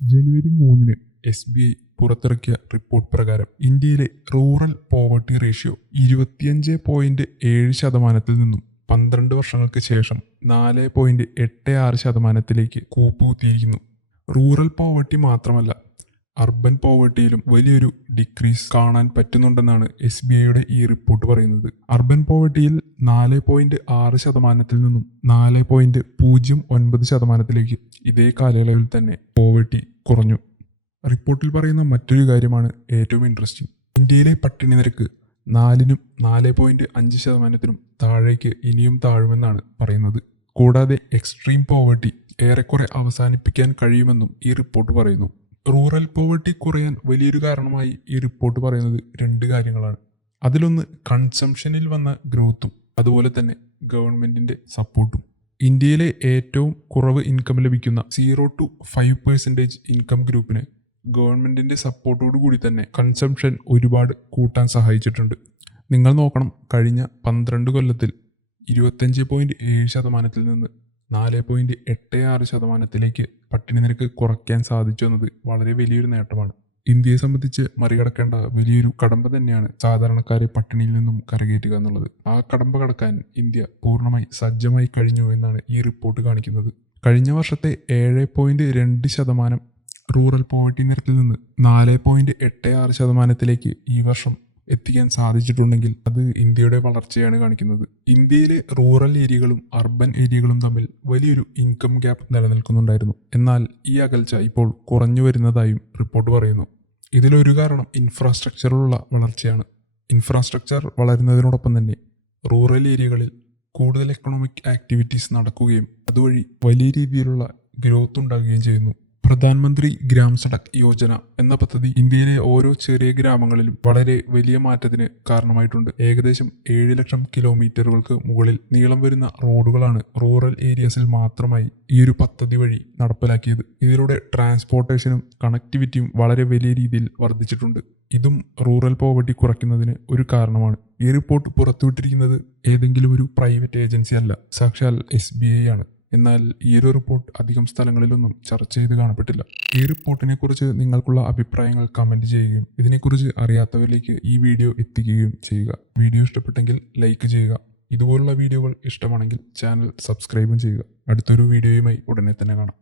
ജനുവരി മൂന്നിന് S B I പുറത്തിറക്കിയ report പ്രകാരം ഇന്ത്യയിലെ റൂറൽ പോവർട്ടി റേഷ്യോ ഇരുപത്തിയഞ്ച് പോയിന്റ് ഏഴ് ശതമാനത്തിൽ നിന്നും പന്ത്രണ്ട് വർഷങ്ങൾക്ക് ശേഷം നാല് പോയിന്റ് എട്ട് ആറ് ശതമാനത്തിലേക്ക് കൂപ്പുകുത്തിയിരിക്കുന്നു. റൂറൽ പോവർട്ടി മാത്രമല്ല അർബൻ പോവർട്ടിയിലും വലിയൊരു ഡിക്രീസ് കാണാൻ പറ്റുന്നുണ്ടെന്നാണ് എസ് ബി ഐയുടെ ഈ റിപ്പോർട്ട് പറയുന്നത്. അർബൻ പോവർട്ടിയിൽ നാല് പോയിന്റ് ആറ് ശതമാനത്തിൽ നിന്നും നാല് പോയിന്റ് പൂജ്യം ഒൻപത് ശതമാനത്തിലേക്ക് ഇതേ കാലയളവിൽ തന്നെ പോവർട്ടി കുറഞ്ഞു. റിപ്പോർട്ടിൽ പറയുന്ന മറ്റൊരു കാര്യമാണ് ഏറ്റവും ഇൻട്രസ്റ്റിംഗ് ഇന്ത്യയിലെ പട്ടിണി നിരക്ക് നാലിനും നാല് പോയിന്റ് അഞ്ച് ശതമാനത്തിനും താഴേക്ക് ഇനിയും താഴുമെന്നാണ് പറയുന്നത്. കൂടാതെ എക്സ്ട്രീം പോവർട്ടി ഏറെക്കുറെ അവസാനിപ്പിക്കാൻ കഴിയുമെന്നും ഈ റിപ്പോർട്ട് പറയുന്നു. റൂറൽ പോവർട്ടി കുറയാൻ വലിയൊരു കാരണമായി ഈ റിപ്പോർട്ട് പറയുന്നത് രണ്ട് കാര്യങ്ങളാണ്. അതിലൊന്ന് കൺസംഷനിൽ വന്ന ഗ്രോത്തും അതുപോലെ തന്നെ ഗവൺമെന്റിന്റെ സപ്പോർട്ടും ഇന്ത്യയിലെ ഏറ്റവും കുറവ് ഇൻകം ലഭിക്കുന്ന zero to five percentage income ഗ്രൂപ്പിന് സപ്പോർട്ടോടു കൂടി തന്നെ കൺസംഷൻ ഒരുപാട് കൂട്ടാൻ സഹായിച്ചിട്ടുണ്ട്. നിങ്ങൾ നോക്കണം കഴിഞ്ഞ പന്ത്രണ്ട് കൊല്ലത്തിൽ ഇരുപത്തഞ്ച് പോയിന്റ് ഏഴ് ശതമാനത്തിൽ നിന്ന് നാല് പോയിന്റ് എട്ട് ആറ് ശതമാനത്തിലേക്ക് പട്ടിണി നിരക്ക് കുറയ്ക്കാൻ സാധിച്ചു എന്നത് വളരെ വലിയൊരു നേട്ടമാണ്. ഇന്ത്യയെ സംബന്ധിച്ച് മറികടക്കേണ്ട വലിയൊരു കടമ്പ തന്നെയാണ് സാധാരണക്കാരെ പട്ടിണിയിൽ നിന്നും കരകയറ്റുക എന്നുള്ളത്. ആ കടമ്പ കടക്കാൻ ഇന്ത്യ പൂർണമായി സജ്ജമായി കഴിഞ്ഞു എന്നാണ് ഈ റിപ്പോർട്ട് കാണിക്കുന്നത്. കഴിഞ്ഞ വർഷത്തെ ഏഴ് പോയിന്റ് രണ്ട് ശതമാനം റൂറൽ പോവർട്ടി നിരക്കിൽ നിന്ന് നാല് പോയിന്റ് എട്ട് ആറ് ശതമാനത്തിലേക്ക് ഈ വർഷം എത്തിക്കാൻ സാധിച്ചിട്ടുണ്ടെങ്കിൽ അത് ഇന്ത്യയുടെ വളർച്ചയാണ് കാണിക്കുന്നത്. ഇന്ത്യയിലെ റൂറൽ ഏരിയകളും അർബൻ ഏരിയകളും തമ്മിൽ വലിയൊരു ഇൻകം ഗ്യാപ്പ് നിലനിൽക്കുന്നുണ്ടായിരുന്നു. എന്നാൽ ഈ അകൽച്ച ഇപ്പോൾ കുറഞ്ഞു വരുന്നതായും റിപ്പോർട്ട് പറയുന്നു. ഇതിലൊരു കാരണം ഇൻഫ്രാസ്ട്രക്ചറിലുള്ള വളർച്ചയാണ്. ഇൻഫ്രാസ്ട്രക്ചർ വളരുന്നതിനോടൊപ്പം തന്നെ റൂറൽ ഏരിയകളിൽ കൂടുതൽ എക്കണോമിക് ആക്ടിവിറ്റീസ് നടക്കുകയും അതുവഴി വലിയ രീതിയിലുള്ള ഗ്രോത്ത് ഉണ്ടാകുകയും ചെയ്യുന്നു. പ്രധാനമന്ത്രി ഗ്രാം സഡക് യോജന എന്ന പദ്ധതി ഇന്ത്യയിലെ ഓരോ ചെറിയ ഗ്രാമങ്ങളിലും വളരെ വലിയ മാറ്റത്തിന് കാരണമായിട്ടുണ്ട്. ഏകദേശം ഏഴ് ലക്ഷം കിലോമീറ്ററുകൾക്ക് മുകളിൽ നീളം വരുന്ന റോഡുകളാണ് റൂറൽ ഏരിയസിൽ മാത്രമായി ഈ ഒരു പദ്ധതി വഴി നടപ്പിലാക്കിയത്. ഇതിലൂടെ ട്രാൻസ്പോർട്ടേഷനും കണക്ടിവിറ്റിയും വളരെ വലിയ രീതിയിൽ വർദ്ധിച്ചിട്ടുണ്ട്. ഇതും റൂറൽ പോവർട്ടി കുറയ്ക്കുന്നതിന് ഒരു കാരണമാണ്. ഈ റിപ്പോർട്ട് പുറത്തുവിട്ടിരിക്കുന്നത് ഏതെങ്കിലും ഒരു പ്രൈവറ്റ് ഏജൻസി അല്ല സാക്ഷാൽ എസ് ബി ഐ ആണ്. എന്നാൽ ഈ ഒരു റിപ്പോർട്ട് അധികം സ്ഥലങ്ങളിലൊന്നും ചർച്ച ചെയ്ത് കാണപ്പെട്ടില്ല. ഈ റിപ്പോർട്ടിനെ കുറിച്ച് നിങ്ങൾക്കുള്ള അഭിപ്രായങ്ങൾ കമന്റ് ചെയ്യുകയും ഇതിനെക്കുറിച്ച് അറിയാത്തവരിലേക്ക് ഈ വീഡിയോ എത്തിക്കുകയും ചെയ്യുക. വീഡിയോ ഇഷ്ടപ്പെട്ടെങ്കിൽ ലൈക്ക് ചെയ്യുക. ഇതുപോലുള്ള വീഡിയോകൾ ഇഷ്ടമാണെങ്കിൽ ചാനൽ സബ്സ്ക്രൈബും ചെയ്യുക. അടുത്തൊരു വീഡിയോയുമായി ഉടനെ തന്നെ കാണാം.